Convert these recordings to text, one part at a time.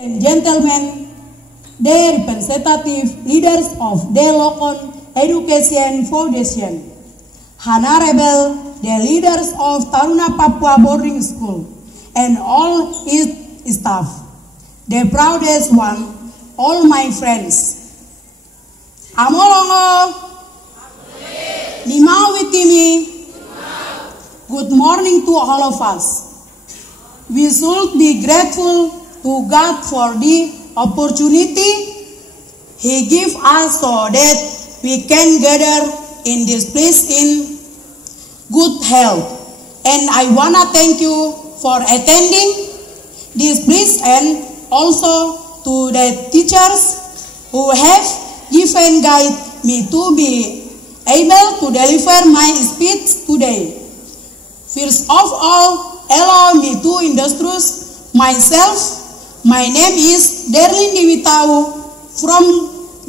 And gentlemen, the representative leaders of the local education foundation, honorable the leaders of Taruna Papua boarding school, and all its staff, the proudest one, all my friends. Amolongo, Nimau Witimi, good morning to all of us. We should be grateful to God for the opportunity He gives us so that we can gather in this place in good health. And I want to thank you for attending this place, and also to the teachers who have given guide me to be able to deliver my speech today. First of all, allow me to introduce myself. My name is Derlin Diwitau from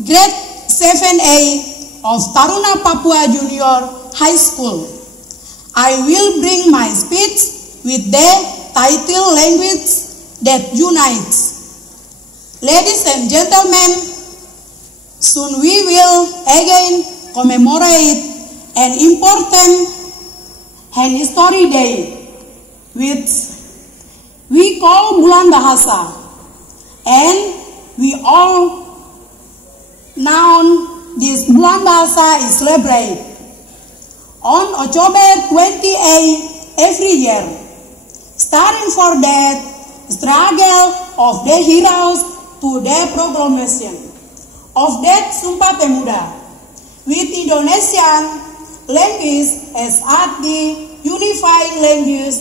grade 7A of Taruna Papua Junior High School. I will bring my speech with the title Language That Unites. Ladies and gentlemen, soon we will again commemorate an important and historic day, which we call Bulan Bahasa, and we all know this Bulan Bahasa is celebrated on October 28 every year, starting for the struggle of the heroes to the proclamation of that Sumpah Pemuda, with Indonesian language as at the unified language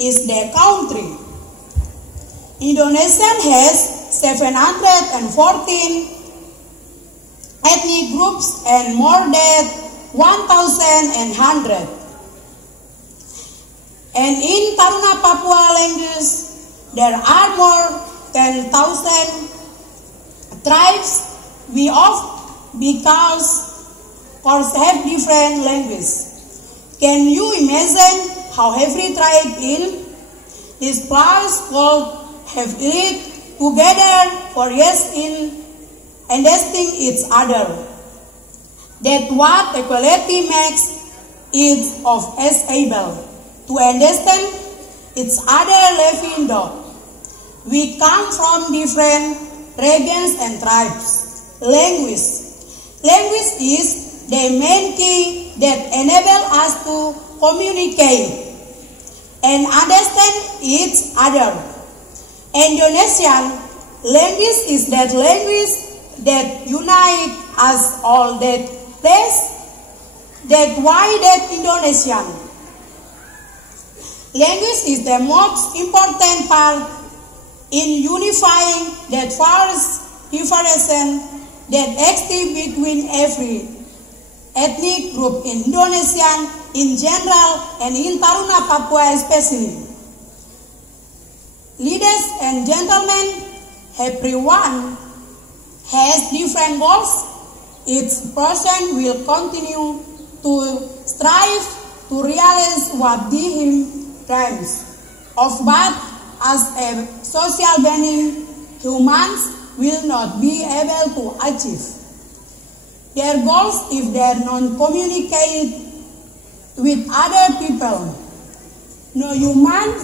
is the country. Indonesia has 714 ethnic groups and more than 1,100. And in Taruna Papua language, there are more than 1,000 tribes. We have different languages. Can you imagine how every tribe in this place could have lived together for years in understanding each other? That what equality makes each of us able to understand each other living though we come from different regions and tribes. Language is the main key that enables us to communicate and understand each other. Indonesian language is that language that unites us all, that place, that why that Indonesian. Language is the most important part in unifying that vast difference that exists between every ethnic group in Indonesia in general and in Taruna Papua especially. Ladies and gentlemen, everyone has different goals. Each person will continue to strive to realize what he dreams of, but as a social being, humans will not be able to achieve their goals if they are not communicate with other people. No human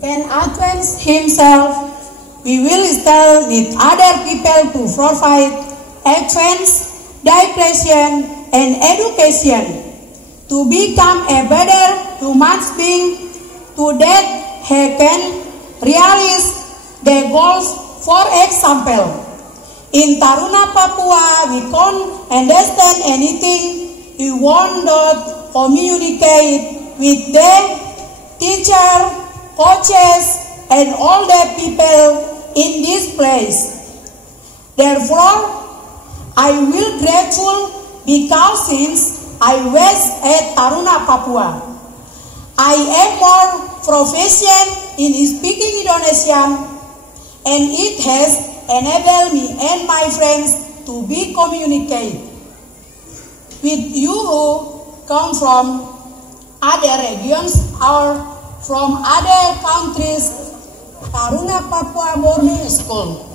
can advance himself. We will still need other people to provide advance, direction, and education to become a better human being, to that he can realize their goals. For example, in Taruna Papua, we can't understand anything. We want to communicate with the teacher, coaches, and all the people in this place. Therefore, I will grateful because since I was at Taruna Papua, I am more proficient in speaking Indonesian, and it has enabled me and my friends to be communicate with you who come from other regions or from other countries Taruna Papua Boarding School.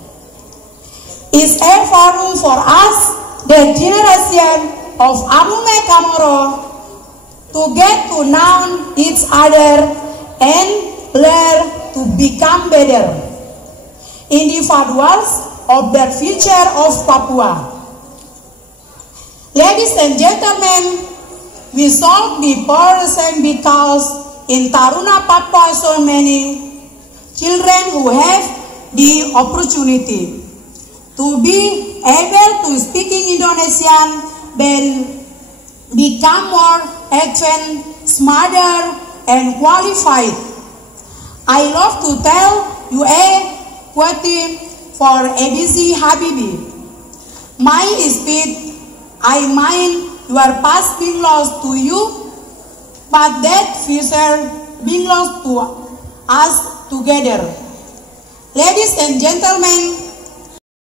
It's a forum for us, the generation of Amume Kamoro, to get to know each other and learn to become better individuals of the future of Papua. Ladies and gentlemen, we should be proud because in Taruna Papua so many children who have the opportunity to be able to speak in Indonesian, then become more advanced, smarter, and qualified. I love to tell you a quote for ABC Habibie. My speed, I mind your past being lost to you, but that future being lost to us together. Ladies and gentlemen,